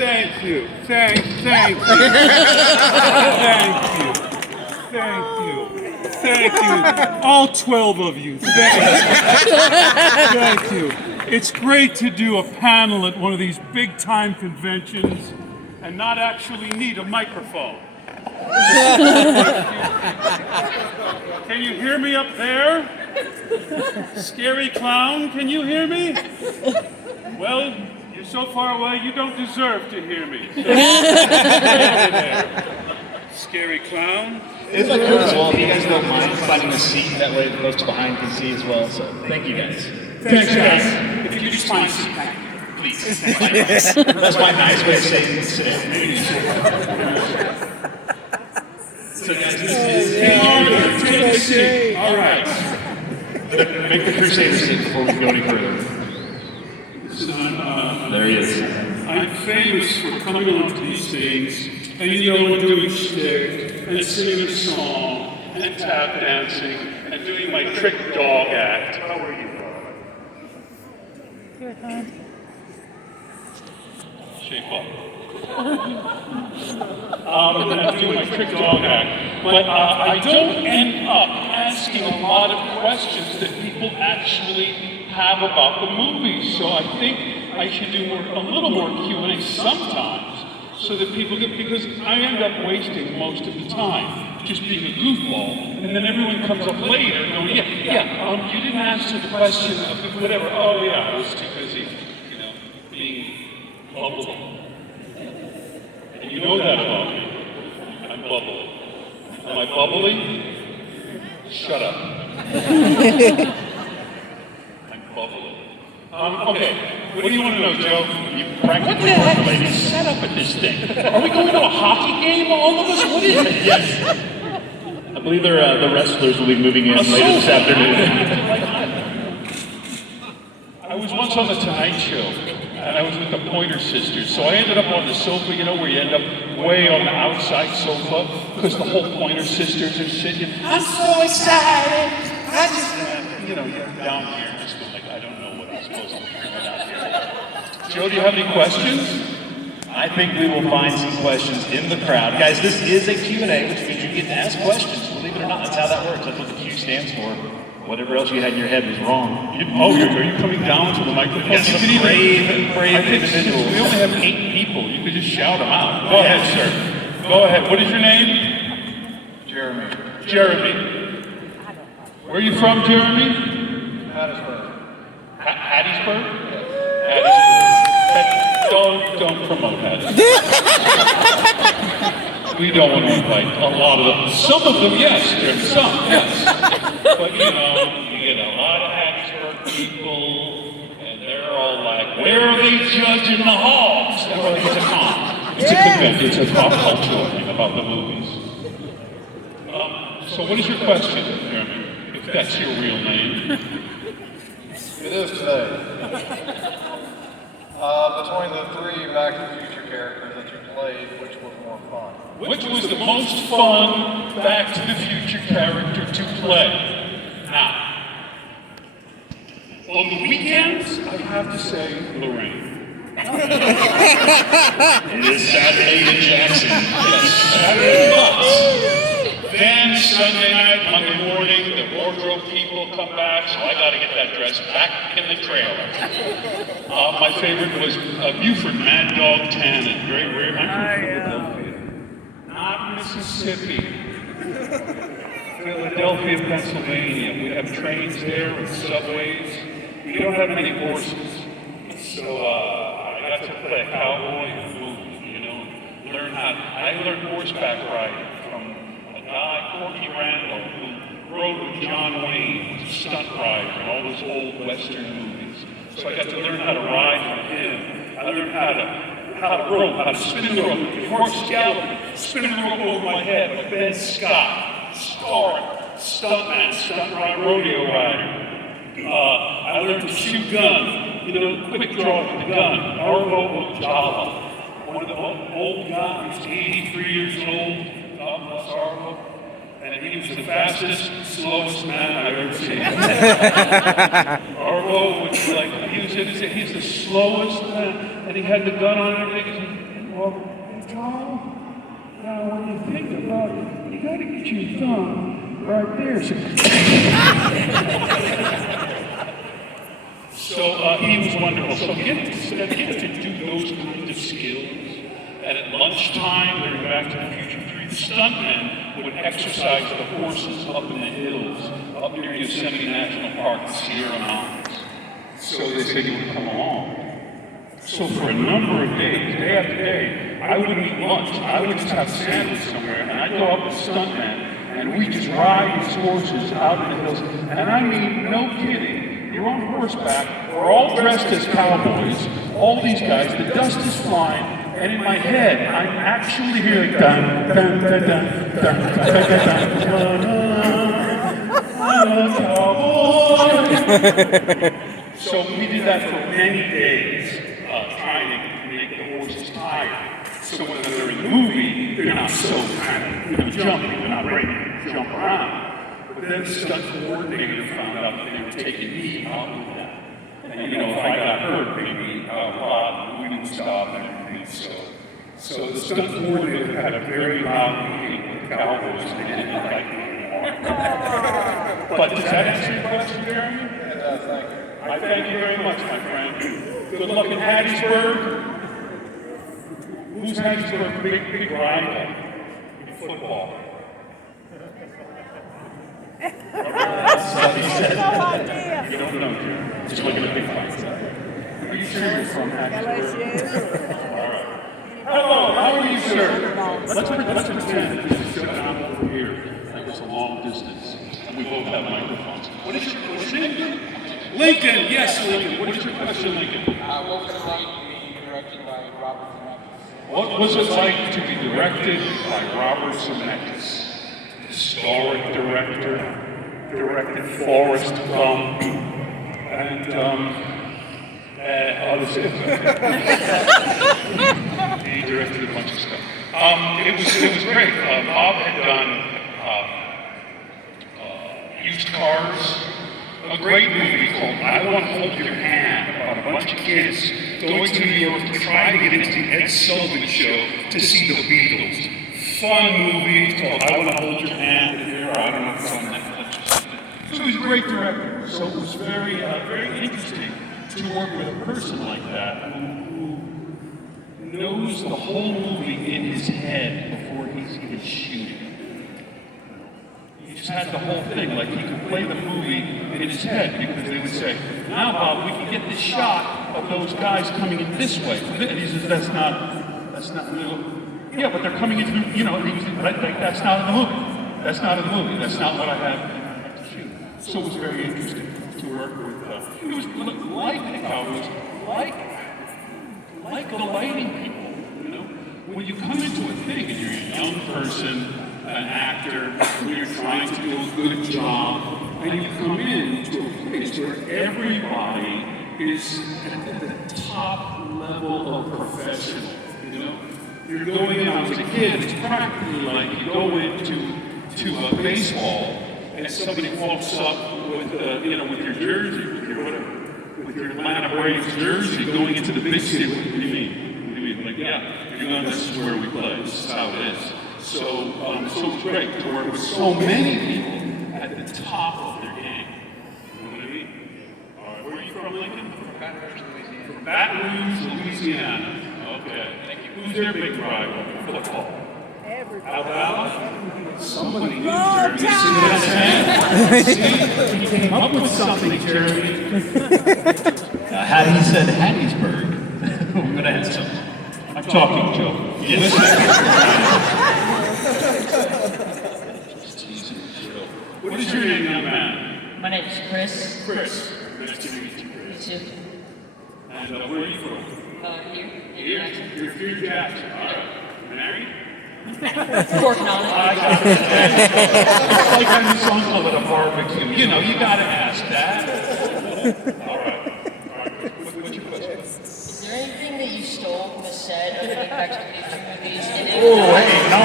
Thank you. Thank you. Thank you. Thank you. Thank you. All 12 of you. Thank you. Thank you. It's great to do a panel at one of these big-time conventions and not actually need a microphone. Can you hear me up there? Scary clown, can you hear me? Well, you're so far away, you don't deserve to hear me. So, there. Scary clown. It's like cool as well. If you guys don't mind finding a seat, that way the folks behind can see as well. So thank you guys. Thanks, guys. If you could just find a seat, Please. That's my nice way of saying sit down. So guys, this is all right. Make the Crusader sit before we go any further. There he is. I'm famous for coming onto these things and doing shtick and singing a song and tap dancing and doing my trick dog act. How are you? Good, hon. Shape up. I'm doing my trick dog act, but I don't end up asking a lot of questions that people actually have about the movies. So I think I should do a little more Q&A sometimes, so that people get, because I end up wasting most of the time just being a goofball, and then everyone comes up later going, you didn't answer the question of whatever. Oh yeah, I was too busy, being bubbly. And you know that about me. I'm bubbly. Am I bubbly? Shut up. I'm bubbly. Okay, what do you want to know, Joe? You practically work the ladies. Set up at this thing. Are we going to a hockey game, all of us? What is it? Yes. I believe the wrestlers will be moving in later this afternoon. I was once on the Tonight Show, and I was with the Pointer Sisters, so I ended up on the sofa, where you end up way on the outside sofa, because the whole Pointer Sisters are sitting. I'm so excited! I just, you're down here, just like, I don't know what I'm supposed to do out here. Joe, do you have any questions? I think we will find some questions in the crowd. Guys, this is a Q&A, which means you get to ask questions. Believe it or not, that's how that works. That's what the Q stands for. Whatever else you had in your head was wrong. Are you coming down to the microphone? Yes, brave individual. We only have 8 people. You could just shout them out. Go ahead, sir. Go ahead. What is your name? Jeremy. Jeremy. Where are you from, Jeremy? Hattiesburg. Hattiesburg? Yes. Hattiesburg. Don't promote Hattiesburg. We don't want to invite a lot of them. Some of them, yes. There's some, yes. But you get a lot of Hattiesburg people, and they're all like, where are they judging the hogs? It's a con. It's a convention. It's a pop cultural thing about the movies. So what is your question, Jeremy? If that's your real name. It is today. Between the 3 Back to the Future characters that you played, which was more fun? Which was the most fun Back to the Future character to play? Now, on the weekends, I have to say Lorraine. It is Saturday in Jackson. Yes, Saturday nights. Then Sunday night, Monday morning, the wardrobe people come back, so I got to get that dress back in the trailer. My favorite was Buford Mad Dog Tannen. Very rare. I'm from Philadelphia, not Mississippi. Philadelphia, Pennsylvania. We have trains there and subways. We don't have many horses, so I got to play a cowboy in the movie. I learned horseback riding from a guy, Corky Randall, who rode with John Wayne, was a stunt rider in all those old Western movies. So I got to learn how to ride from him. I learned how to rope, how to spin the rope. Horse galloping, spinning the rope over my head like Ben Scott, scoring, stuntman, stunt rider, rodeo rider. I learned to shoot gun, quick draw with the gun. Arvo Ojala, one of the old guys, 83 years old, God bless Arvo. And he was the fastest, slowest man I've ever seen. Arvo was like, he's the slowest man, and he had the gun on and everything. Well, Tom, now when you think about it, you gotta get your thumb right there. So he was wonderful. So he had to do those kinds of skills. And at lunchtime during Back to the Future 3, the stuntmen would exercise the horses up in the hills, up near Yosemite National Park, the Sierra Mountains. So they said you would come along. So for a number of days, day after day, I wouldn't eat lunch. I would just have sandwich somewhere, and I'd go up with stuntmen, and we just ride these horses out in the hills. And I mean, no kidding, you're on horseback, we're all dressed as cowboys, all these guys, the dust is flying, and in my head, I'm actually hearing dun dun dun dun dun dun dun dun cowboy. So we did that for many days, trying to make the horses tired. So when they're in the movie, they're not so kind of jumpy, they're not ready to jump around. But then the stunt coordinator found out that they were taking me out with them. And if I got hurt, maybe Rod, we would stop and everything. So the stunt coordinator had a very loud meeting with the Cowboys, and they didn't like me anymore. But does that answer your question, Jeremy? It does, thank you. I thank you very much, my friend. Good luck in Hattiesburg. Who's Hattiesburg's big rival in football? You don't know, Jim. Just look at the big fights. Are you sure you're from Hattiesburg? All right. Hello, how are you, sir? Let's pretend that this is sit down over here, like it's a long distance, and we both have microphones. What's your name? Lincoln, yes, Lincoln. What is your question, Lincoln? What was it like being directed by Robert Zemeckis? What was it like to be directed by Robert Zemeckis? Historic director, directed Forrest Gump, and others. He directed a bunch of stuff. It was great. Bob had done Used Cars. A great movie called I Want to Hold Your Hand about a bunch of kids going to New York to try to get into the Ed Sullivan Show to see the Beatles. Fun movie called I Want to Hold Your Hand. I don't know if it's on Netflix or something. So he's a great director. So it was very interesting to work with a person like that who knows the whole movie in his head before he's even shooting. He just had the whole thing, like he could play the movie in his head because they would say, now Bob, we can get this shot of those guys coming in this way. And he says, that's not real. Yeah, but they're coming into, and he was like, that's not in the movie. That's not in the movie. That's not what I have to shoot. So it was very interesting to work with. It was like the Cowboys, like the lighting people, When you come into a thing and you're a young person, an actor, when you're trying to do a good job, and you come into a place where everybody is at the top level of professional, You're going in, I was a kid, it's practically like you go into a baseball, and somebody walks up with your jersey, with your Atlanta Braves jersey, going into the big city. What do you mean? Like, yeah, this is where we play. This is how it is. So it was great to work with so many people at the top of their game. You know what I mean? All right, where are you from, Lincoln? From Baton Rouge, Louisiana. From Baton Rouge, Louisiana. Okay. Who's their big rival in football? Alabama? Somebody knew Jeremy. See what I'm saying? He came up with something, Jeremy. He said Hattiesburg. We're going to have some. I'm talking, Joe. Yes. What is your name, young man? My name is Chris. Chris. Nice to meet you, You Chris. too. And where are you from? Here. You're Fear Jackson. All right. Married? Working on it. I got it. It's like having uncle at a barbecue. You got to ask that. All right. What's your question? Is there anything that you stole from the set of the Back to the Future movies? And Oh, hey, no,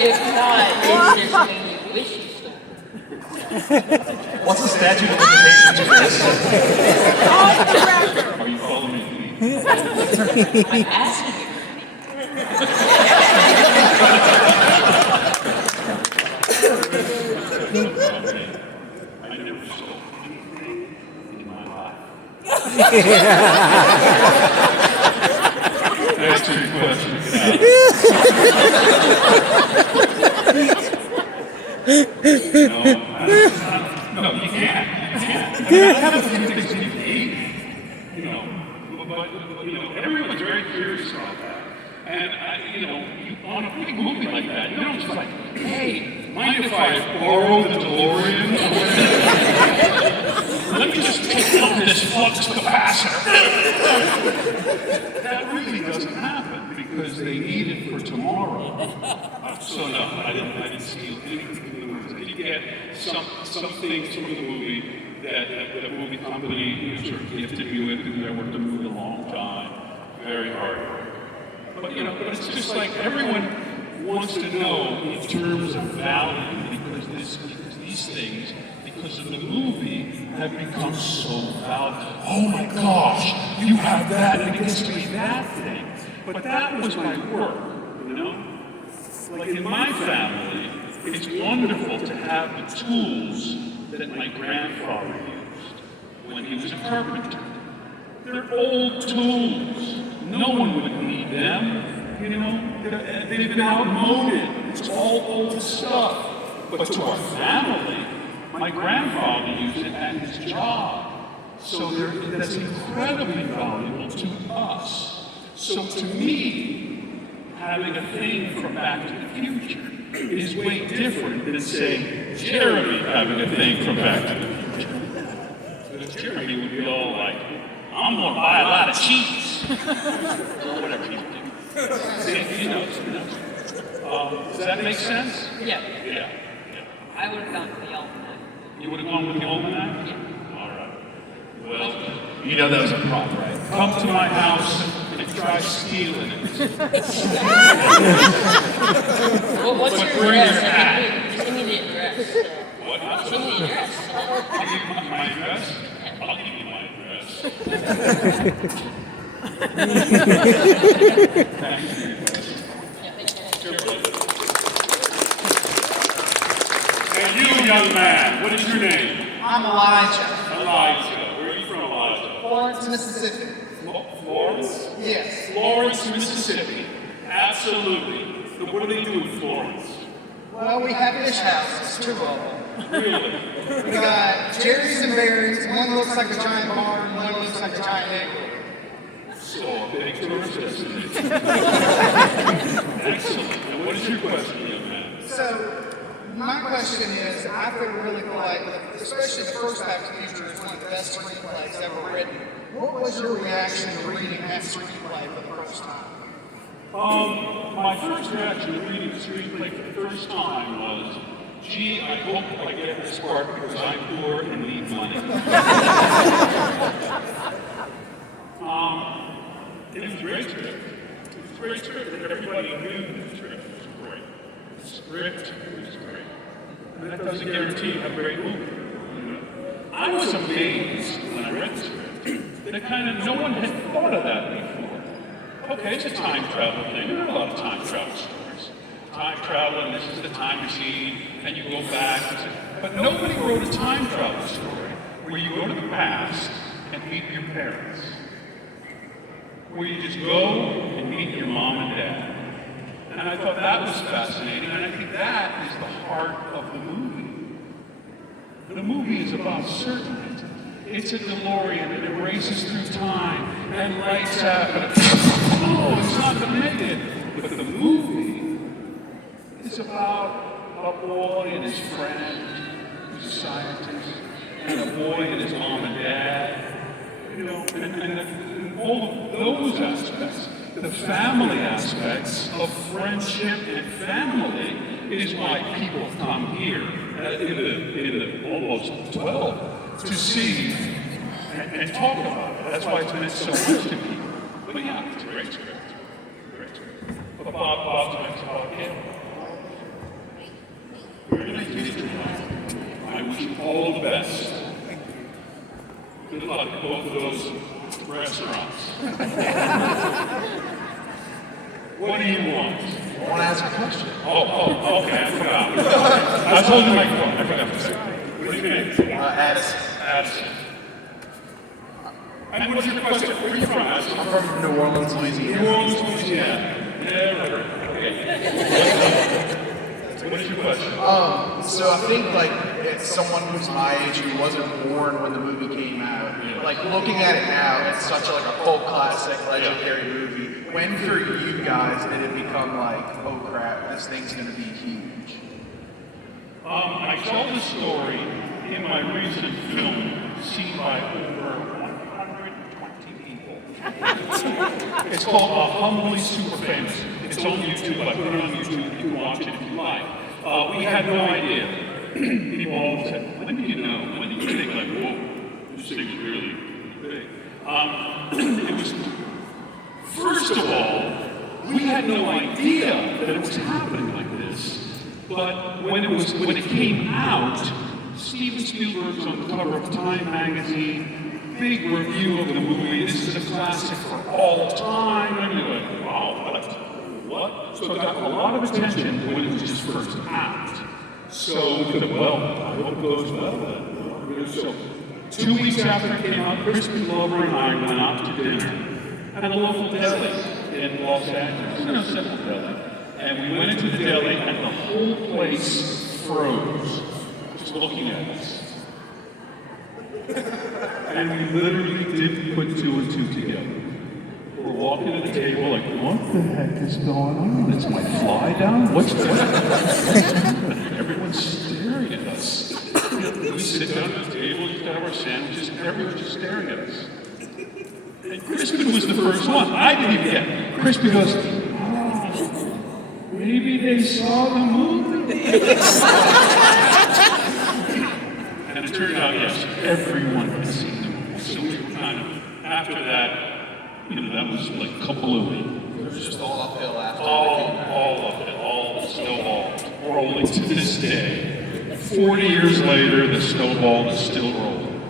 if not, is there something you wish you stole? What's the statute of limitations for this? Are you calling me I'm asking you. I never stole anything in my life. That's your question. No, you can't. I mean, I have a few things you hate, but everyone's very curious about that. And on a big movie like that, it's like, hey, mind if I borrow the DeLorean? Let me just take down this flux capacitor. That really doesn't happen because they need it for tomorrow. So no, I didn't steal anything. I did get some things from the movie that the movie company sort of gifted me with because I worked the movie a long time, very hard. But it's just like everyone wants to know in terms of value because these things, because of the movie, have become so valuable. Oh my gosh, you have that and it gets to be that thing. But that was my work, Like in my family, it's wonderful to have the tools that my grandfather used when he was a carpenter. They're old tools. No one would need them. They've been outmoded. It's all old stuff. But to our family, my grandfather used it at his job. So that's incredibly valuable to us. So to me, having a thing from Back to the Future is way different than saying Jeremy having a thing from Back to the Future. Because Jeremy would be all like, I'm going to buy a lot of cheese. Or whatever he would do. Does that make sense? Yeah. Yeah. I would have gone for the almanac. You would have gone with the almanac? Yeah. All right. Well, that was a prop, right? Come to my house and try stealing it. Well, what's But your bring address? your hat. Just give me the address. What? Give me the address. Give you my address? I'll give you my address. And you, young man, what is your name? I'm Elijah. Elijah. Where are you from, Elijah? Florence, Mississippi. Florence? Yes. Florence, Mississippi. Absolutely. So what do they do in Florence? Well, we have fish houses, 2 of them. Really? We got Jerry's and Barry's. One looks like a giant barn, one looks like a giant igloo. So a big tourist destination. Excellent. And what is your question, young man? So, my question is, I really feel like, especially the first Back to the Future is one of the best screenplays ever written. What was your reaction to reading that screenplay for the first time? My first reaction to reading the screenplay for the first time was, gee, I hope I get this part because I'm poor and need money. It was a great script. It was a great script. Everybody knew the script was great. The script was great. And that doesn't guarantee you have a great movie. I was amazed when I read the script that kind of no one had thought of that before. Okay, it's a time travel thing. There are a lot of time travel stories. Time travel, and this is the time machine, and you go back. But nobody wrote a time travel story where you go to the past and meet your parents. Where you just go and meet your mom and dad. And I thought that was fascinating, and I think that is the heart of the movie. The movie is about certainty. It's a DeLorean that races through time and lights out. Oh, it's not the negative. But the movie is about a boy and his friend, who's a scientist, and a boy and his mom and dad. And all of those aspects, the family aspects of friendship and family, is why people come here in the almost 12 to see and talk about it. That's why it's meant so much to people. But yeah, it's a great script. Great script. But Bob talks about it. Very nice to meet you. I wish you all the best. Good luck at both of those restaurants. What do you want? I want to ask a question. Oh, okay, I forgot. I was holding my phone. I forgot to say. What's your name? Addison. Addison. And what's your question? Where are you from, Addison? I'm from New Orleans, New Louisiana. Orleans, Louisiana. Never. Okay. What is your question? So I think like it's someone who's my age who wasn't born when the movie came out. Yeah. Like looking at it now, it's such like a cult classic, legendary movie. When for you guys did it become like, oh crap, this thing's gonna be huge? I tell the story in my recent film, seen by over 120 people. It's called Humbly Super Famous. It's on YouTube. I put it on YouTube. You can watch it if you like. We had no idea. People all said, when did you know? When did you think, like, whoa, this thing's really big? It was, first of all, we had no idea that it was happening like this. But when it came out, Steven Spielberg was on the cover of Time magazine, big review of the movie. This is a classic for all time. And you're like, wow, what? So it got a lot of attention when it was just first out. So we could have, well, I hope it goes well then. So 2 weeks after it came out, Crispin Glover and I went out to dinner at a local deli in Los Angeles, simple deli. And we went into the deli and the whole place froze, just looking at us. And we literally didn't put two and two together. We're walking to the table like, what the heck is going on? Is my fly down? What's going on? Everyone's staring at us. We sit down at the table, we have our sandwiches, and everyone's just staring at us. And Crispin was the first one. I didn't even get it. Crispin goes, maybe they saw the movie. And it turned out, yes, everyone had seen the movie. So we were kind of, after that, that was like kablooey. It was just all uphill after. All of it, all snowballed, rolling to this day. 40 years later, the snowball is still rolling.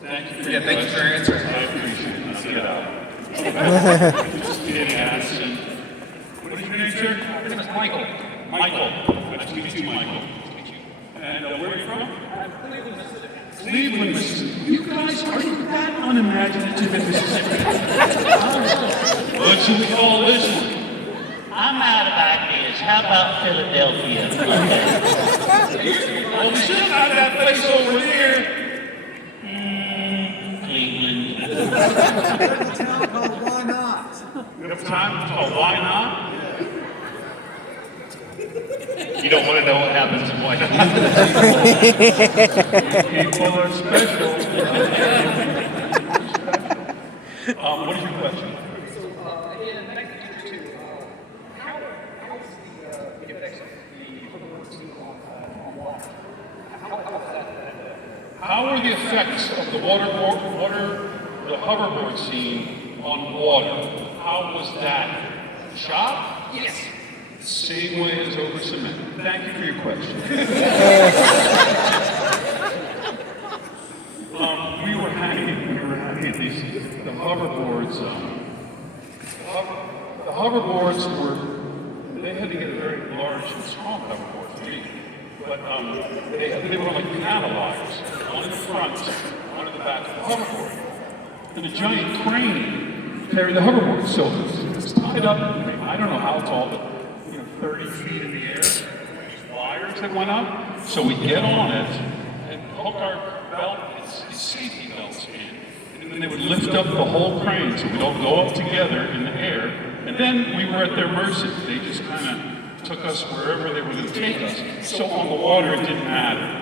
Thank you for your Thank you for answering. I appreciate it. Now get out. Just kidding, Addison. What is your name, sir? My name is Michael. Michael. Nice to meet you, Michael. And where are you from? Cleveland, Mississippi. Cleveland, Mississippi. You guys are that unimaginative in Mississippi. What should we call this one? I'm out of ideas. How about Philadelphia? Well, we should have out of that place over there. Cleveland. Why not? We have time to call why not? You don't want to know what happens in White People are special. What is your question? In Back to the Future 2, how's the effects of the hoverboard on water? How was that? How are the effects of the the hoverboard scene on water? How was that shot? Yes. Same way as over cement. Thank you for your question. We were hanging these, the hoverboards, the hoverboards they had to get very large and strong hoverboards, really. But they were like canalized, one in the front, one in the back of the hoverboard. And a giant crane carried the hoverboard. So it was tied up, I don't know how tall, but 30 feet in the air. These wires that went up. So we get on it and hook our belt, its safety belts in. And then they would lift up the whole crane so we'd all go up together in the air. And then we were at their mercy. They just kind of took us wherever they were going to take us. So on the water, it didn't matter.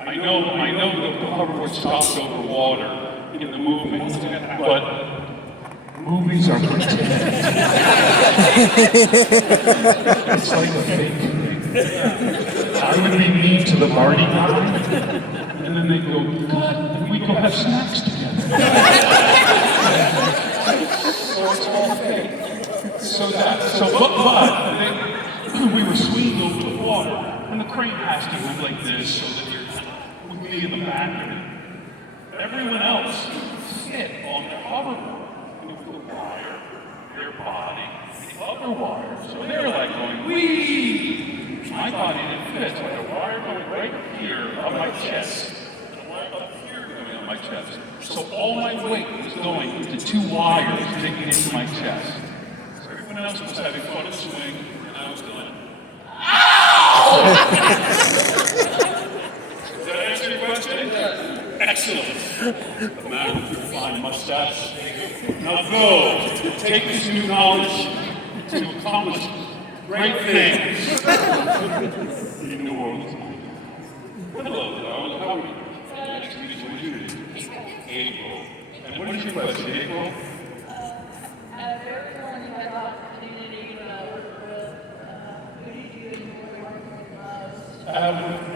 I know the hoverboard stopped over water in the movie, but movies are pretend. It's like a fake thing. I would be mean to the Marty guy, and then they'd go, God, and we'd go have snacks together. So it's all fake. But we were swinging over the water, and the crane has to move like this, so that you're with me in the back of it. everyone else sit on their hoverboard with the wire, their body, the other wire. So they're like going, wee! My body didn't fit. So I had a wire going right here on my chest. And a wire up here going on my chest. So all my weight was going into two wires digging into my chest. So everyone else was having fun and swing, and I was going, does that answer your question? Excellent. The man with the fine mustache. Now go, take this new knowledge to accomplish great things in New Orleans. Hello, darling. How are you? Nice to meet you. April. And what is your question, April? Everyone you had the opportunity to work with, who did you enjoy working with most?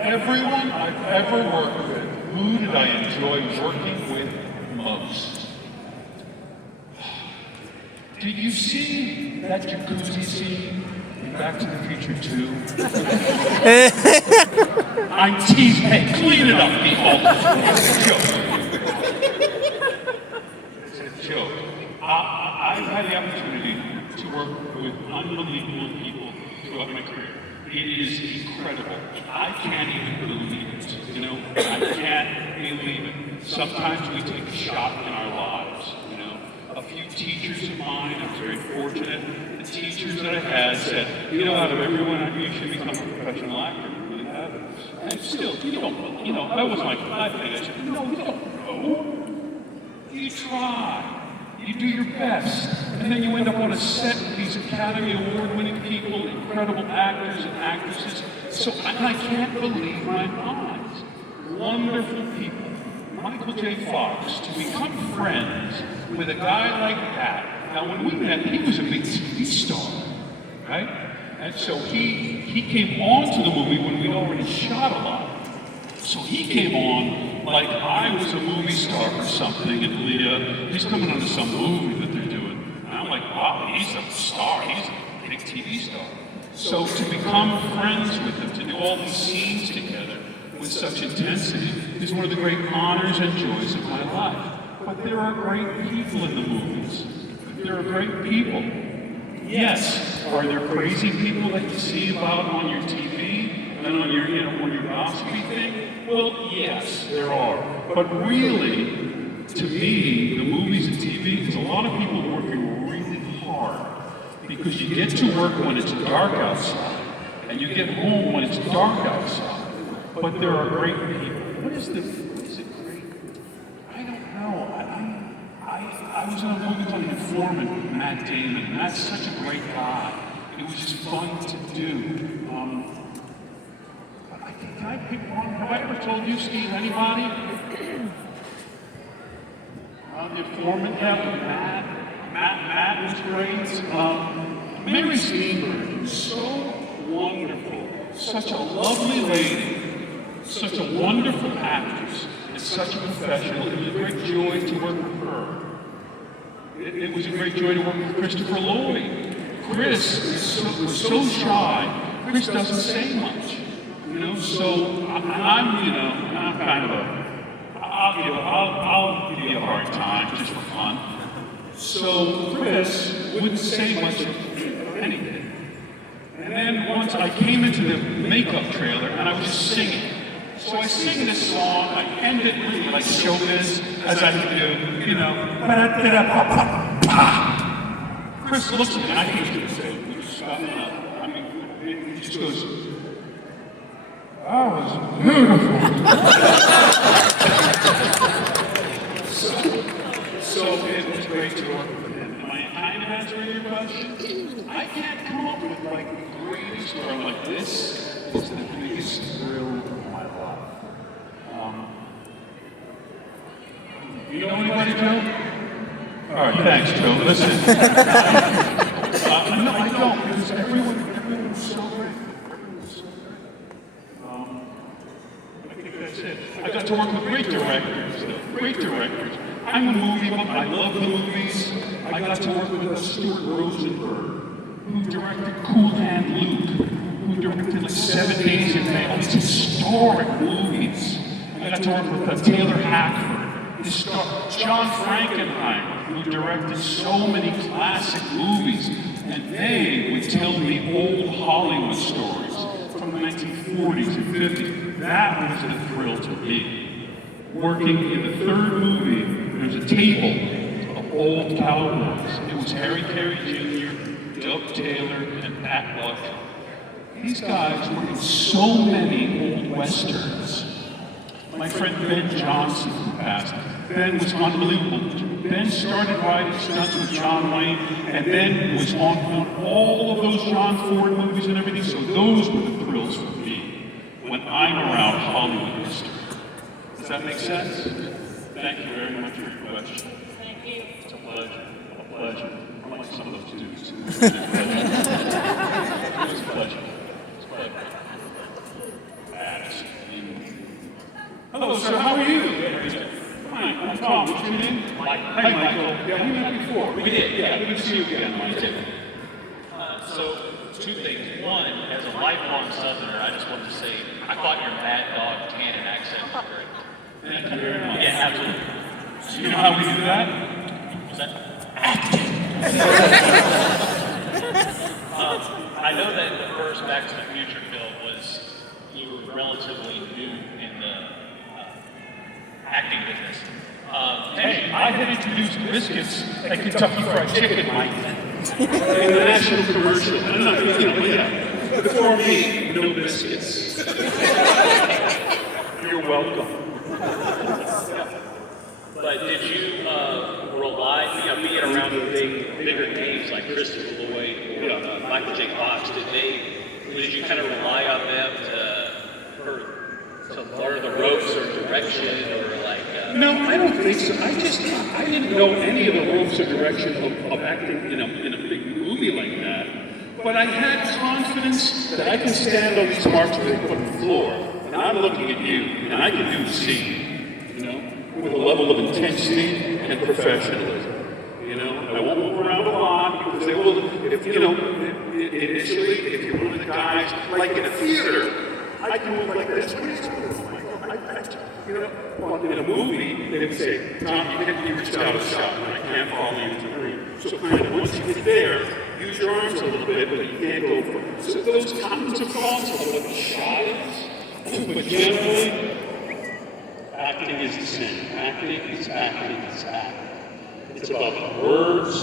Everyone I've ever worked with, who did I enjoy working with most? Did you see that jacuzzi scene in Back to the Future 2? I'm teasing. Hey, clean it up, people. It's a joke. It's a joke. I've had the opportunity to work with unbelievable people throughout my career. It is incredible. I can't even believe it. You know, I can't believe it. Sometimes we take a shot in our lives. You know, a few teachers of mine, I was very fortunate. The teachers that I had said, you know, out of everyone, you should become a professional actor. You really haven't. And still, you don't. You know, that was my thing. I said, no, you don't know. You try. You do your best, and then you end up on a set with these Academy Award-winning people, incredible actors and actresses. So I can't believe my eyes. Wonderful people. Michael J. Fox, to become friends with a guy like that. Now, when we met, he was a big TV star, right? And so he came on to the movie when we'd already shot a lot. So he came on like I was a movie star or something, and Leah, he's coming onto some movie that they're doing. And I'm like, wow, he's a star. He's a big TV star. So to become friends with him, to do all these scenes together with such intensity is one of the great honors and joys of my life. But there are great people in the movies. There are great people. Yes, are there crazy people that you see about on your TV and on your, on your gossipy thing? Well, yes, there are. But really, to me, the movies and TV, there's a lot of people working really hard because you get to work when it's dark outside and you get home when it's dark outside. But there are great people. What is it great? I don't know. I was on a movie called Informant with Matt Damon. Matt's such a great guy. It was just fun to do. Can I pick one? Have I ever told you, Steve, anybody? The Informant, yeah, Matt was great. Mary Steenburgen was so wonderful. Such a lovely lady. Such a wonderful actress. And such a professional. It was a great joy to work with her. It was a great joy to work with Christopher Lloyd. Chris was so shy. Chris doesn't say much. So I'm kind of I'll give you a hard time just for fun. So Chris wouldn't say much of anything. And then once I came into the makeup trailer and I was just singing. So I sing this song, I end it with like showbiz, as I do, Chris looks at me and I think he's going to say, we just got enough. I mean, he just goes, that was beautiful. So it was great to work with him. Am I kind of answering your question? I can't come up with like the greatest or I'm like, this is the biggest thrill of my life. You know anybody, Joe? All right, thanks, Joe. Listen. No, I don't, because everyone's so great. That's it. I got to work with great directors, I'm a movie buff. I love the movies. I got to work with Stuart Rosenberg, who directed Cool Hand Luke, who directed like 7 Days in May, all these historic movies. I got to work with Taylor Hackford, His star, John Frankenheimer, who directed so many classic movies, and they would tell me old Hollywood stories from the 1940s and 50s. That was a thrill to me. Working in the third movie, there was a table of old cowboys. It was Harry Carey Jr., Dub Taylor, and Pat Buck. These guys were in so many old westerns. My friend Ben Johnson, who passed, Ben was unbelievable. Ben started riding stunts with John Wayne, and then was on all of those John Ford movies and everything, so those were the thrills for me when I'm around Hollywood history. Does that make sense? Thank you very much for your question. Thank you. It's a pleasure. A pleasure. I'm like some of those dudes. It was a pleasure. It's a pleasure. Hello, sir. How are you? Hi, I'm Tom. What's your name? Mike. Hi, Michael. Yeah, we met before. We did. Yeah, good to see you again, Michael. So, two things. One, as a lifelong Southerner, I just wanted to say, I thought your Mad Dog Cannon accent was great. Thank you very much. Yeah, absolutely. You know how we do that? Was that? I know that the first Back to the Future film was, you were relatively new in the acting business. Hey, I had introduced biscuits at Kentucky Fried Chicken, Mike. In the national commercial. I'm not, yeah. Before me, no biscuits. You're welcome. But did you rely, being around the bigger names like Christopher Lloyd or Michael J. Fox, did you kind of rely on them to learn the ropes or direction or like? No, I don't think so. I didn't know any of the ropes or direction of acting in a big movie like that. But I had confidence that I can stand on these marks that they put on the floor, and I'm looking at you, and I can do the scene, with a level of intensity and professionalism. I won't move around a lot because they will, initially, if you're one of the guys, like in a theater, I can move like this. In a movie, they would say, Tom, you reached out a shot, and I can't follow you into the room. So kind of once you get there, use your arms a little bit, but you can't go for it. So those kinds of thoughts of what the shot is. But generally, acting is the same. Acting is acting is acting. It's about the words,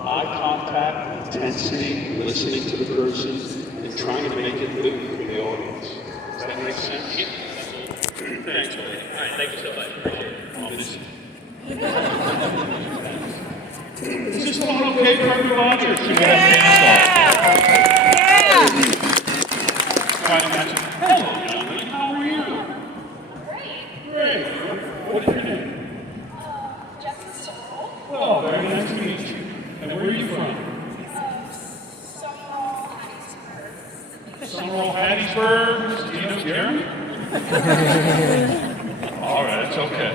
eye contact, intensity, listening to the person, and trying to make it good for the audience. Does that make sense? Thanks, buddy. All right, thank you so much. Appreciate it. Is this one okay for everybody, or should we have dance off? All right, imagine. Hello, young lady. How are you? Great. What is your name? Jessica. Oh, very nice to meet you. And where are you from? Summerall, Hattiesburg. Do you know Jeremy? All right, that's okay.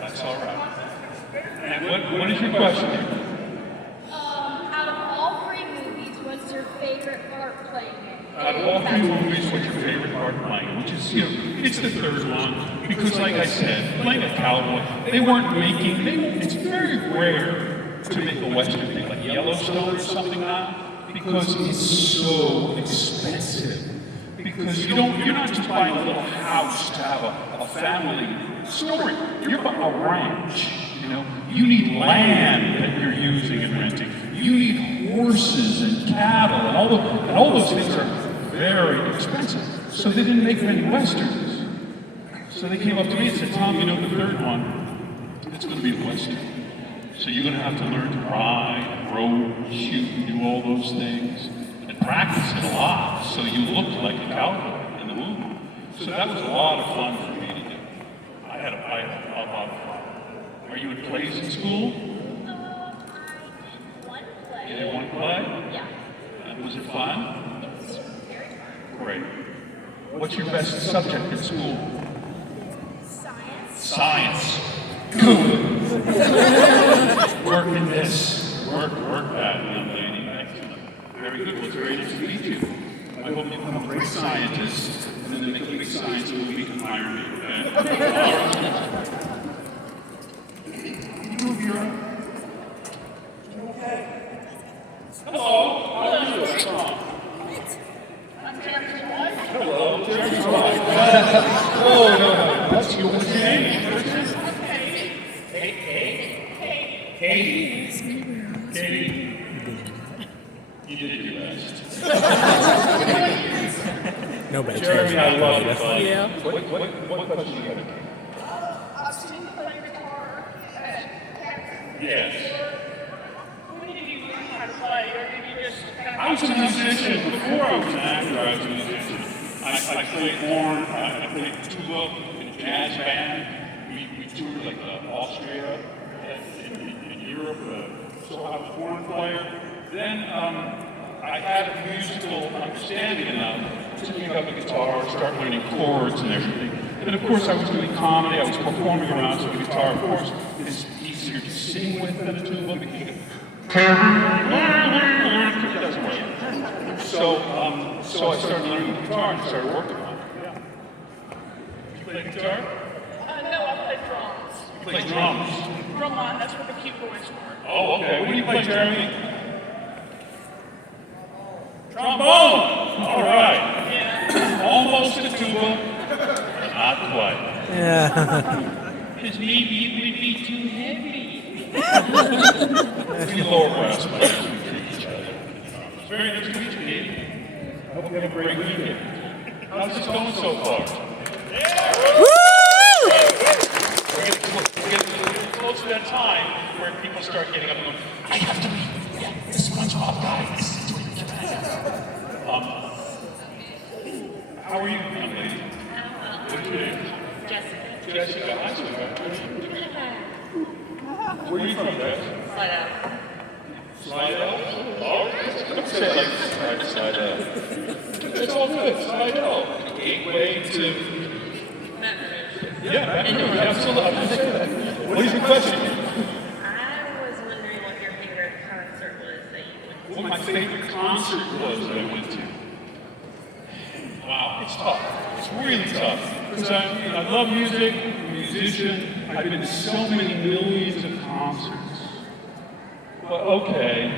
That's all right. And what is your question? Out of all three movies, what's your favorite part playing in? Out of all three movies, what's your favorite part playing? Which is, it's the third one. Because like I said, playing a cowboy, they weren't making, it's very rare to make a Western thing like Yellowstone or something now, because it's so expensive. Because you're not just buying a little house to have a family story. You're buying a ranch, You need land that you're using and renting. You need horses and cattle, and all those things are very expensive. So they didn't make many Westerns. So they came up to me and said, Tom, the third one, it's going to be a Western. So you're going to have to learn to ride, row, shoot, and do all those things. Practice it a lot, so you looked like a cowboy in the movie. So that was a lot of fun for me to do. I had a lot of fun. Are you in plays in school? One play. You did one play? Yeah. Was it fun? It was very fun. Great. What's your best subject in school? Science. Science. Good. Work in this. Work that, young lady. Very good. Well, it's very nice to meet you. I hope you become a great scientist, and then they make a big science movie and hire me, okay? All right. Katie, you did your best. Nobody Jeremy, I love you, cares. buddy. Yeah. What question do you have? I've seen you play guitar at Yes. when did you learn how to play, or did you just kind of... I was a musician. Before I was an actor, I was a musician. I played horn, I played tuba in a jazz band. We toured like Austria and Europe, so I was a horn player. Then I had a musical understanding enough to pick up a guitar, start learning chords and everything. And of course I was doing comedy, I was performing around, so the guitar, of course, is easier to sing with than a tuba because you can... So I started learning guitar and started working on it. Yeah. You play guitar? No, I play drums. You play drums. Drumline, that's what the cute boys were. Oh, okay. What do you play, Jeremy? Trombone! All right. Yeah. Almost a tuba. Not quite. Yeah. Because maybe it would be too heavy. We lower brass players, we treat each other. It's very nice to meet you, Katie. I hope you have a great weekend. How's this going so far? We're getting close to that time where people start getting up and going, I have to read. Yeah, the SpongeBob guy. This is doing it. How are you, young lady? What's your name? Jessica. Jessica. Hi, sweetheart. Where are you from, Jess? Slidell? Oh, don't say it like Slidell. It's all good. Slidell. Gateway to... Yeah, absolutely. I was going to say that. What is your question? I was wondering what your favorite concert was that you went to. What my favorite concert was that I went to. Wow, it's tough. It's really tough. Because I love music, I'm a musician. I've been to so many millions of concerts. But okay,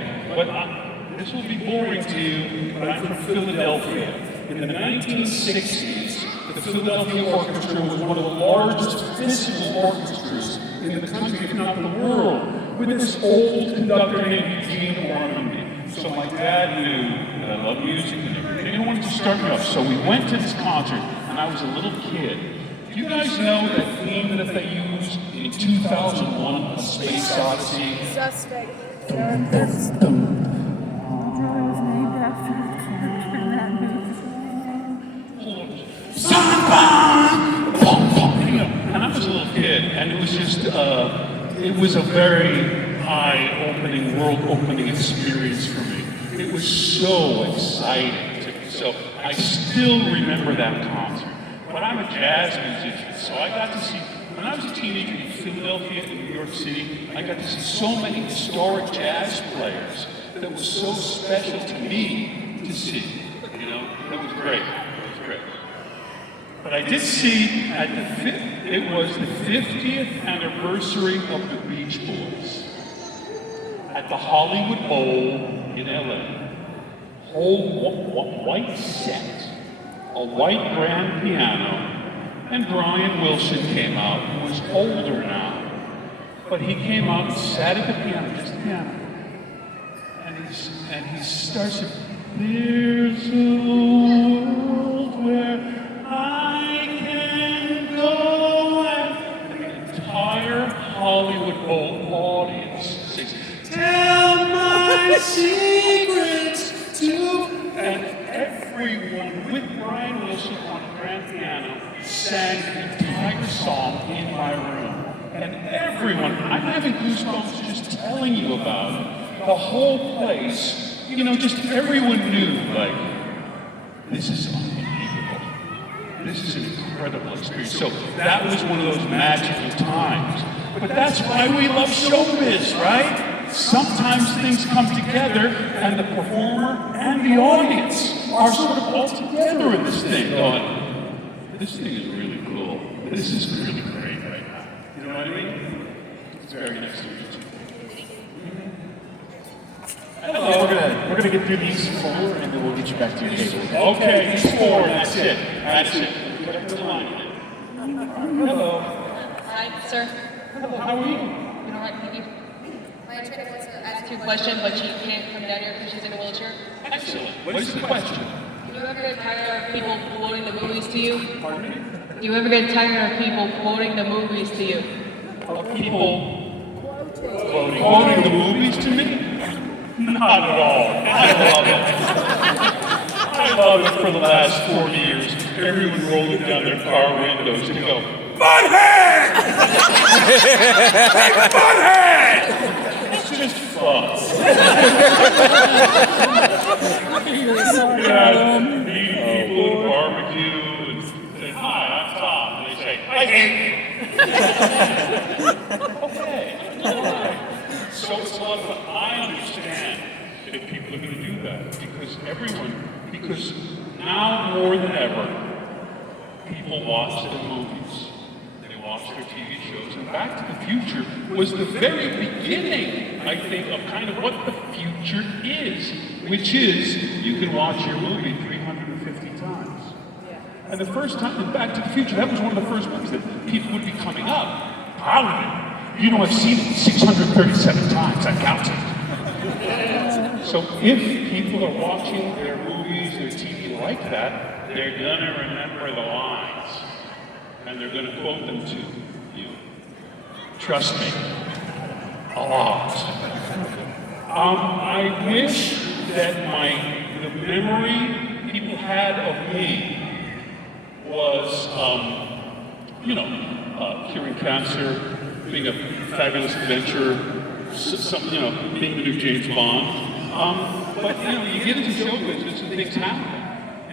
this will be boring to you, but I'm from Philadelphia. In the 1960s, the Philadelphia Orchestra was one of the largest physical orchestras in the country, if not the world, with this old conductor named Eugene Ormandy. So my dad knew that I love music and everything. He wanted to start me off. So we went to this concert, and I was a little kid. Do you guys know the theme that they used in 2001, A Space Odyssey? Suspect. And I was a little kid, and it was just, it was a very eye-opening, world-opening experience for me. It was so exciting to me. So I still remember that concert. But I'm a jazz musician, so I got to see, when I was a teenager in Philadelphia and New York City, I got to see so many historic jazz players that was so special to me to see. You know, it was great. It was great. But I did see at it was the 50th anniversary of the Beach Boys at the Hollywood Bowl in LA. Whole white set, a white grand piano, and Brian Wilson came out, who was older now. But he came out and sat at the piano, just the piano. And he starts to, there's a world where I can go, and the entire Hollywood Bowl audience sings, tell my secrets to, and everyone with Brian Wilson on the grand piano sang the entire song in my room. And everyone, I'm having goosebumps just telling you about it. The whole place, you know, just everyone knew, like, this is unbelievable. This is an incredible experience. So that was one of those magical times. But that's why we love showbiz, right? Sometimes things come together and the performer and the audience are sort of all together in this thing going, this thing is really cool. This is really great right now. You know what I mean? It's very nice to meet you. Hello. We're gonna get through these four, and then we'll get you back to your table. Okay, these four, that's it. That's it. Whatever the line is. Hello. Hi, sir. Hello, how are you? You know what, you you a question, but she can't come down here because she's in a wheelchair. Excellent. What is the question? Do you ever get tired of people quoting the movies to you? Pardon me? Do you ever get tired of people quoting the movies to you? Of people quoting the movies to me? Not at all. I love it. I love it for the last 40 years. Everyone rolling down their car windows to go, Butthead! Hey, Butthead! It's just fun. Yeah, meet people at barbecue and say, hi, I'm Tom. And they say, I hate you. Okay, all right. So it's a lot of fun. I understand that people are going to do that because now more than ever, people watch their movies. They watch their TV shows. And Back to the Future was the very beginning, I think, of kind of what the future is, which is you can watch your movie 350 times. And the first time in Back to the Future, that was one of the first movies that people would be coming up, proud of it. You know, I've seen it 637 times, I counted. So if people are watching their movies, their TV like that, they're gonna remember the lines. And they're gonna quote them to you. Trust me, a lot. I wish that the memory people had of me was, curing cancer, being a fabulous adventurer, being the new James Bond. But you get into show business and things happen.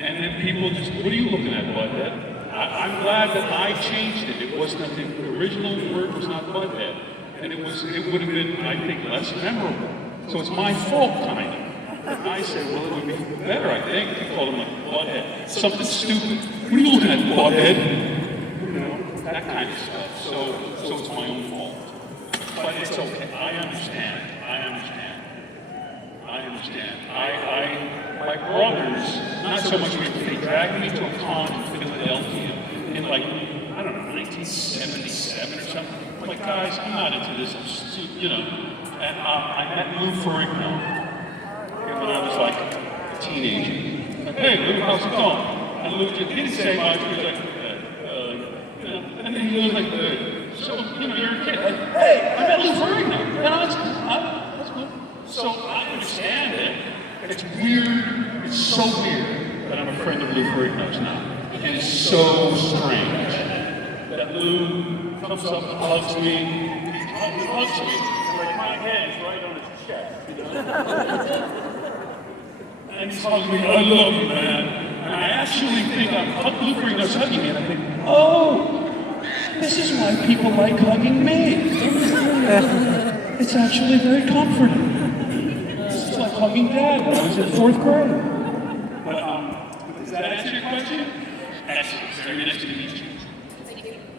And then people just, what are you looking at, Butthead? I'm glad that I changed it. It wasn't, the original word was not Butthead. And it would have been, I think, less memorable. So it's my fault, kind of. And I said, well, it would be better, I think, to call him like Butthead. Something stupid. What are you looking at, Butthead? That kind of stuff. So it's my own fault. But it's okay. I understand. My brothers, not so much, they dragged me to a con in Philadelphia in 1977 or something. I'm like, guys, I'm not into this, And I met Lou Ferrigno when I was like a teenager. Hey, Lou, how's it going? And Lou just didn't say much. He was like, and then he was like, so, you're a kid. Like, hey, I met Lou Ferrigno. That's good. So I understand it. It's weird. It's so weird that I'm a friend of Lou Ferrigno's now. It is so strange that Lou comes up and hugs me. He hugs me. Like my head is right on his chest. And he's hugging me. I love you, man. And I actually think Lou Ferrigno's hugging me, and I think, oh, this is why people like hugging me. It's actually very comforting. It's like hugging Dad when I was in 4th grade. But, does that answer your question? Excellent. Very nice to meet you.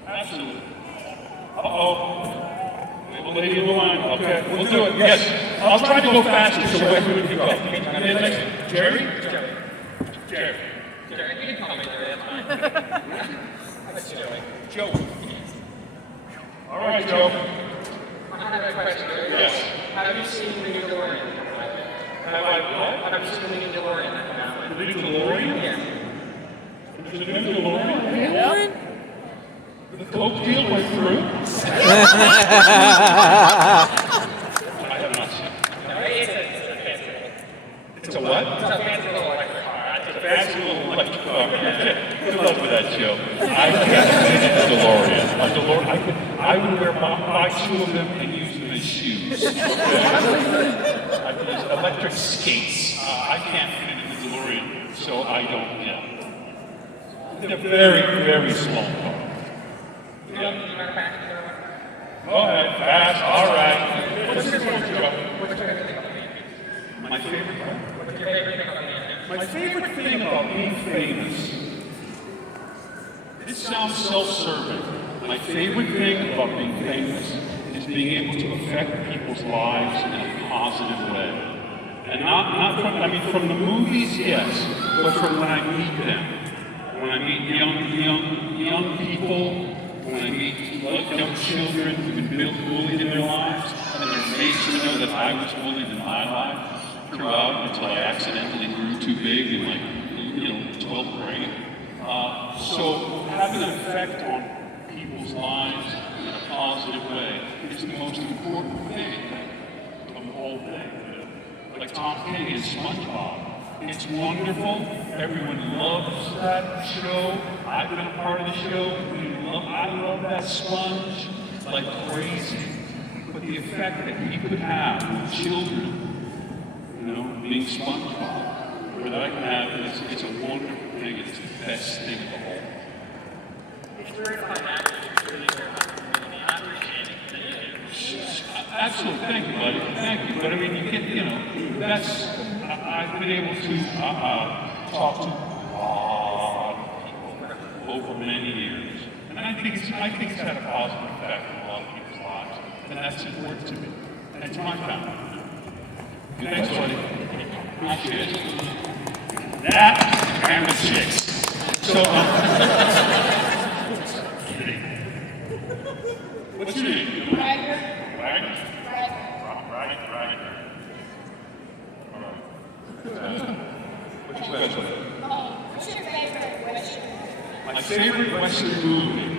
Absolutely. Uh-oh. We have a lady in the line. Okay, we'll do it. Yes. I'll try to go faster so everyone can go. And then next, Jerry? Jerry. You can call me Jerry, that's fine. That's Joey. Joe. All right, Joe. I have a question. Yes. Have you seen the new DeLorean? Have I what? Have you seen the new DeLorean? The new DeLorean? Yeah. The new DeLorean? Yeah. The Coke deal went through? I have not seen it. It's a what? It's a fancy little electric car. It's a fancy little electric car. Good luck with that, Joe. I can't stand a DeLorean. I would wear buy 2 of them and use them as shoes. I use electric skates. I can't fit into the DeLorean, so I don't, They're very, very small cars. Yeah. Go ahead, fast, all right. What's your favorite, Joe? My favorite part? My favorite thing about being famous, this sounds self-serving. My favorite thing about being famous is being able to affect people's lives in a positive way. And not from the movies, yes, but from when I meet them. When I meet young people, when I meet young children who've been bullied in their lives, and they're made so you know that I was bullied in my life throughout until I accidentally grew too big in like, 12th grade. So having an effect on people's lives in a positive way is the most important thing of the whole thing. Like Tom Kenny and SpongeBob. It's wonderful. Everyone loves that show. I've been a part of the show. I love that sponge like crazy. But the effect that he could have with children, being SpongeBob, or that I can have, it's a wonderful thing. It's the best thing of the whole. It's very fun. Absolutely, thank you, buddy. Thank you. But I mean, you get, that's, I've been able to talk to a lot of people over many years. And I think it's had a positive effect on a lot of people's lives. And that's important to me. And it's my family. Thanks, buddy. Appreciate it. That and the chicks. So, what's your name? Ryder. Right? Ryder. Right. What's your question? What's your favorite Western? My favorite Western movie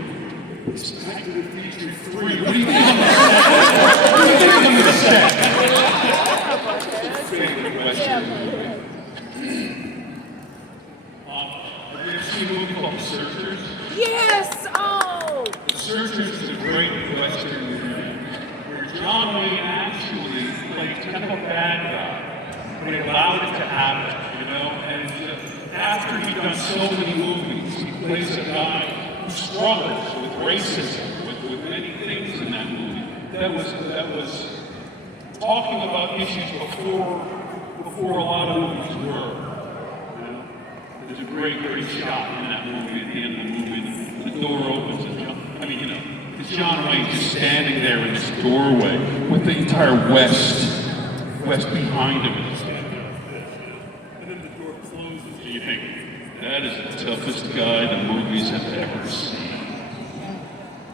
is Back to the Future 3. What do you think? What do you think I'm going to say? Favorite Western movie? Have you ever seen a movie called The Searchers? Yes! Oh! The Searchers is a great Western movie where John Wayne actually plays kind of a bad guy, but he allowed it to happen, and after he'd done so many movies, he plays a guy who struggles with racism, with many things in that movie. That was talking about issues before a lot of movies were. There's a great shot in that movie at the end of the movie. The door opens and it's John Wayne just standing there in this doorway with the entire West behind him. And then the door closes and you think, that is the toughest guy the movies have ever seen.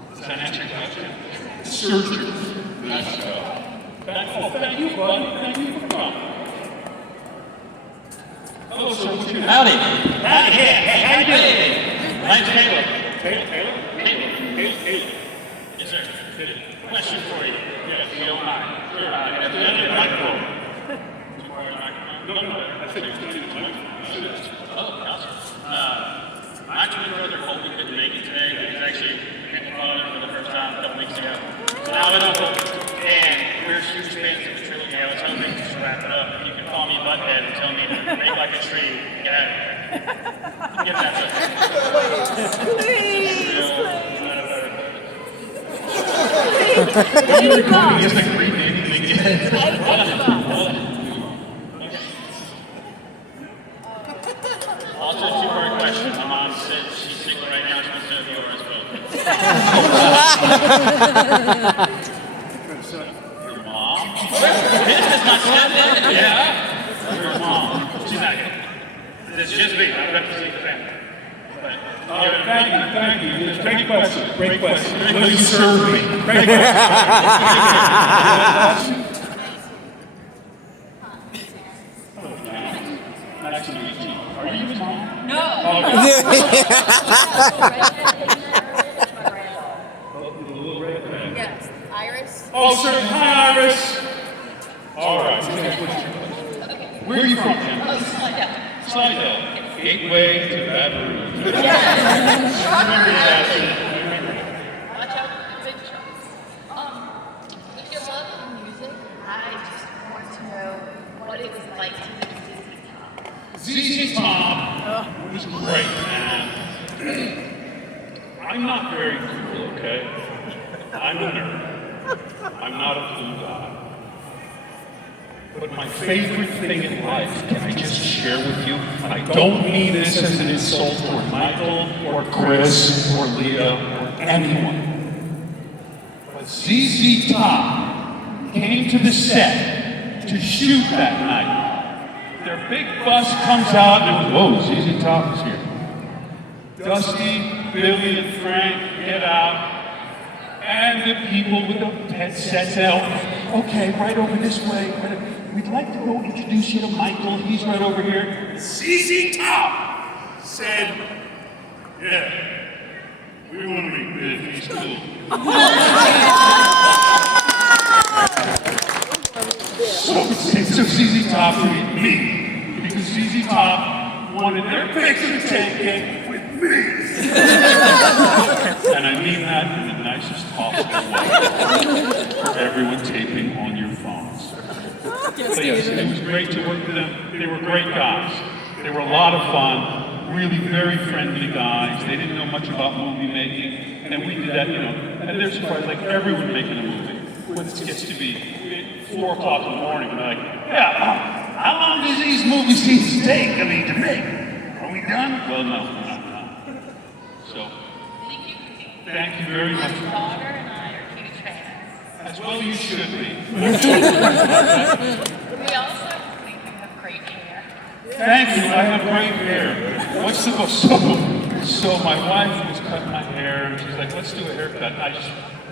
Does that answer your question? The Searchers. That's thank you, bud. Thank you for coming. Hello, sir. What's your name? Howdy. Yeah. Hey, how you doing? My name's Caleb. Taylor? Yes, sir. Question for you. Yeah, if you don't mind. Sure. At the end of the microphone. No. I said you're standing in the microphone. Oh, awesome. My twin brother Colby couldn't make it today. He was actually met my father for the first time a couple weeks ago. So now I'm Uncle, and we're huge fans of the trilogy. I was hoping to just wrap it up. You can call me Butthead and tell me to make like a tree and get out of here. Get that stuff. Please! Just like reading again. Also, a two-part question. My mom said she's sick right now. She wants to know if you were Your mom? Business, my stepdad? Yeah. Your mom. She's not here. It's just me. I'm going to see the family. Thank you. Great question. Will you serve me? Great question. Nice to meet you. Are you his mom? No. Yes. Iris? Oh, sir. Hi, Iris. All right. Where are you from, Jim? Oh, Slidell. Slidell. Gateway to Baton Rouge. Remember that. Watch out for big shots. If you love music, I just want to know what it was like to meet ZZ Top. ZZ Top was great, man. I'm not very cool, okay? I'm a nerd. I'm not a cool guy. But my favorite thing in life, can I just share with you? I don't mean this as an insult toward Michael or Chris or Leah or anyone. But ZZ Top came to the set to shoot that night. Their big bus comes out and whoa, ZZ Top is here. Dusty, Billy, and Frank get out. And the people with the headsets out, okay, right over this way. We'd like to go introduce you to Michael. He's right over here. ZZ Top said, yeah, we want to make Biff. He's cool. So ZZ Top made me, because ZZ Top wanted their picture taken with me. And I mean that in the nicest possible way for everyone taping on your phones. So yes, it was great to work with them. They were great guys. They were a lot of fun. Really very friendly guys. They didn't know much about movie making. And we did that, and they're surprised, like everyone making a movie. When it gets to be 4 o'clock in the morning, and they're like, yeah, how long does these movie scenes take, to make? Are we done? Well, no, we're not done. So, thank you very much. My daughter and I are huge fans. As well you should be. We also think you have great hair. Thank you, I have great hair. What's the so my wife was cutting my hair, and she's like, let's do a haircut. And I'm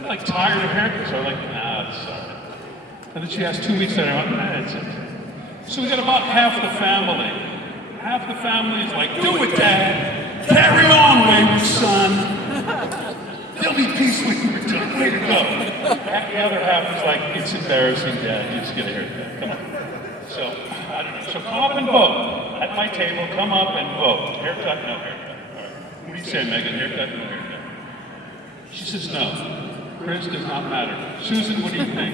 like tired of haircuts, so I'm like, nah, it's all right. And then she asked 2 weeks later, I went, nah, it's it. So we got about half the family. Half the family is like, do it, Dad. Carry on, wayward son. There'll be peace with you return. Way to go. The other half is like, it's embarrassing, Dad. You just get a haircut. Come on. So, I don't know. So come up and vote. At my table, come up and vote. Haircut, no haircut. All right. What do you say, Megan? Haircut, no haircut? She says no. Chris does not matter. Susan, what do you think?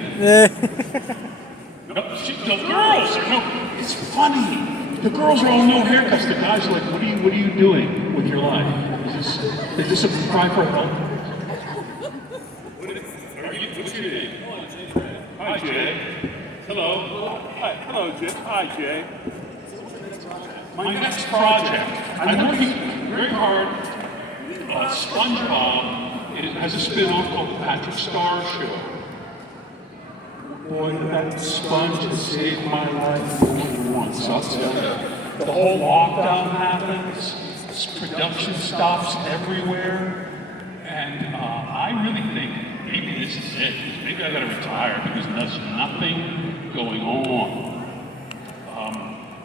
No, the girls are no. It's funny. The girls are all no haircuts. The guys are like, what are you doing with your life? Is this a cry for help? What's your name? Hi, Jay. Hello. Hi. Hello, Jay. Hi, Jay. My next project. I'm working very hard. SpongeBob has a spin-off called The Patrick Star Show. Boy, that sponge has saved my life more than once, I'll tell you. The whole lockdown happens, production stops everywhere, and I really think maybe this is it. Maybe I gotta retire because there's nothing going on.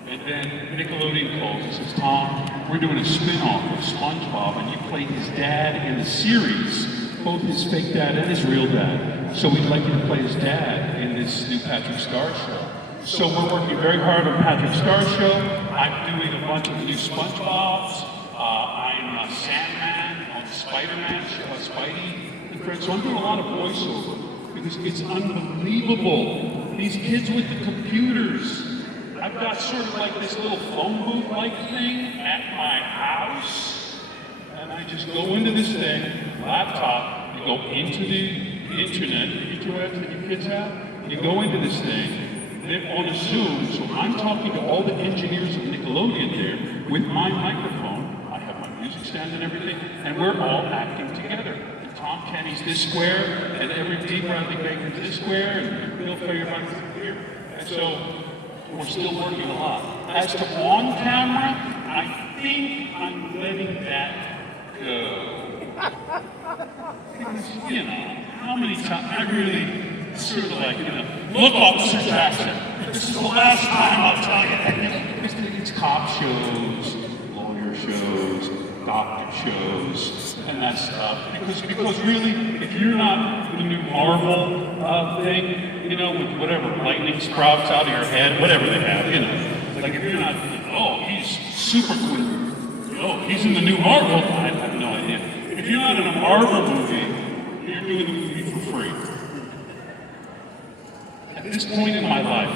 And then Nickelodeon calls and says, Tom, we're doing a spin-off of SpongeBob, and you played his dad in the series, both his fake dad and his real dad. So we'd like you to play his dad in this new Patrick Star Show. So we're working very hard on Patrick Star Show. I'm doing a bunch of new SpongeBobs. I'm Sandman on Spider-Man show, Spidey and Friends. So I'm doing a lot of voiceover because it's unbelievable. These kids with the computers. I've got sort of like this little phone booth-like thing at my house, and I just go into this thing, laptop, you go into the internet, the interwebs that you kids have, and you go into this thing, they're on a Zoom, so I'm talking to all the engineers of Nickelodeon there with my microphone. I have my music stand and everything, and we're all acting together. And Tom Kenny's this square, and every D. Bradley Baker's this square, and Bill Fairbanks is here. And so, we're still working a lot. As to on camera, I think I'm letting that go. Because, how many times, I really sort of like, look, Officer Jackson, this is the last time I'll tell you. It's cop shows, lawyer shows, doctor shows, and that stuff. Because really, if you're not the new Marvel thing, with whatever lightning sprouts out of your head, whatever they have, like if you're not, oh, he's super cool. Oh, he's in the new Marvel. I have no idea. If you're not in a Marvel movie, you're doing the movie for free. At this point in my life,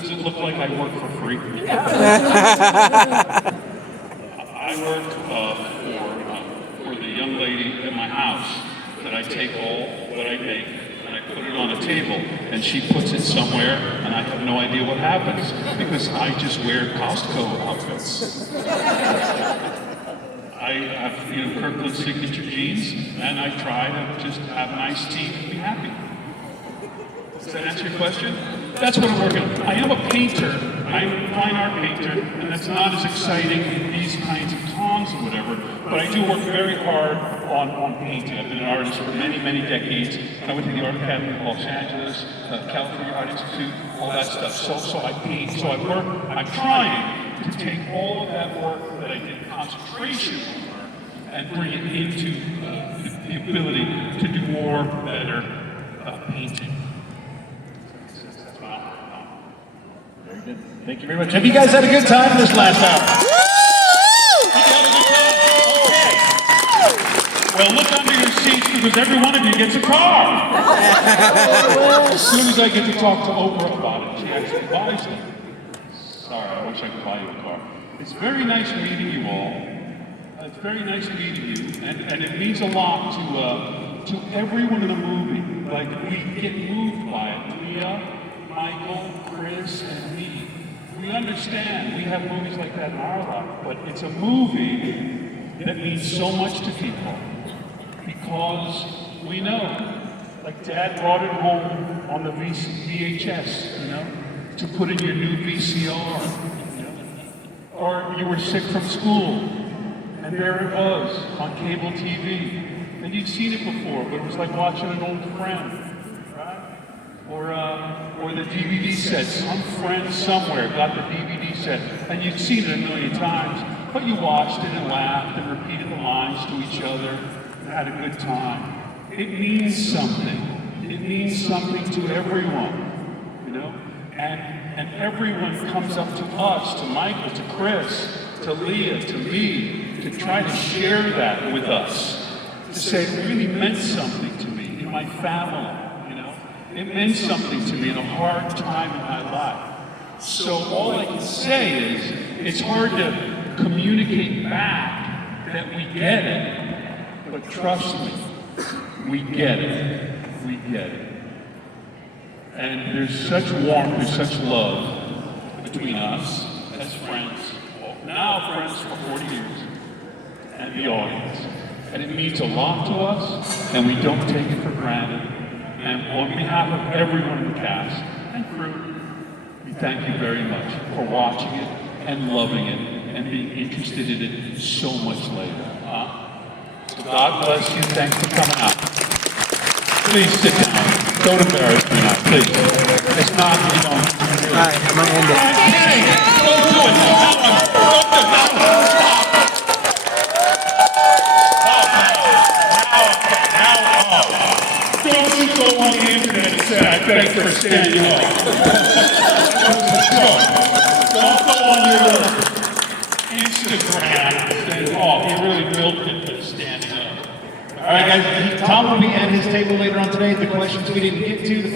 does it look like I work for free? I work for the young lady at my house that I take all what I make and I put it on a table and she puts it somewhere and I have no idea what happens because I just wear Costco outfits. I have Kirkland signature jeans and I try to just have an iced tea and be happy. Does that answer your question? That's what I'm working on. I am a painter. I'm a fine art painter, and that's not as exciting in these kinds of Tom hobbies or whatever, but I do work very hard on painting. I've been an artist for many, many decades. I went to the Art Academy of Los Angeles, California Art Institute, all that stuff. So I paint, so I work, I'm trying to take all of that work that I did concentration work and bring it into the ability to do more, better painting. That's what I'm working on. Very good. Thank you very much. Have you guys had a good time this last hour? Well, look under your seats because every one of you gets a car. As soon as I get to talk to Oprah about it, she actually buys them. Sorry, I wish I could buy you a car. It's very nice meeting you all. It's very nice meeting you, and it means a lot to everyone in the movie. Like, we get moved by it. Leah, Michael, Chris, and me. We understand. We have movies like that in our life, but it's a movie that means so much to people. Because we know, like Dad brought it home on the VHS, you know, to put in your new VCR. You know? Or you were sick from school, and there it was on cable TV. And you'd seen it before, but it was like watching an old friend, right? Or the DVD set. Some friend somewhere got the DVD set, and you'd seen it a million times, but you watched it and laughed and repeated the lines to each other. Had a good time. It means something. It means something to everyone, you know? And everyone comes up to us, to Michael, to Chris, to Leah, to me, to try to share that with us. To say it really meant something to me in my family, you know? It meant something to me in a hard time in my life. So all I can say is, it's hard to communicate back that we get it. But trust me, we get it. We get it. And there's such warmth, there's such love between us as friends, now friends for 40 years, and the audience. And it means a lot to us, and we don't take it for granted. And on behalf of everyone in the cast and crew, we thank you very much for watching it and loving it and being interested in it so much later. God bless you. Thanks for coming out. Please sit down. Don't embarrass me now, please. It's not, you know. All right, I'm going to end it. Don't do it now. Don't do it now. Stop. Don't you go on the internet and say, I beg for standing up. Don't go on your Instagram and say, oh, he really milked it for standing up. All right, guys. Tom will be at his table later on today. The questions we didn't get to.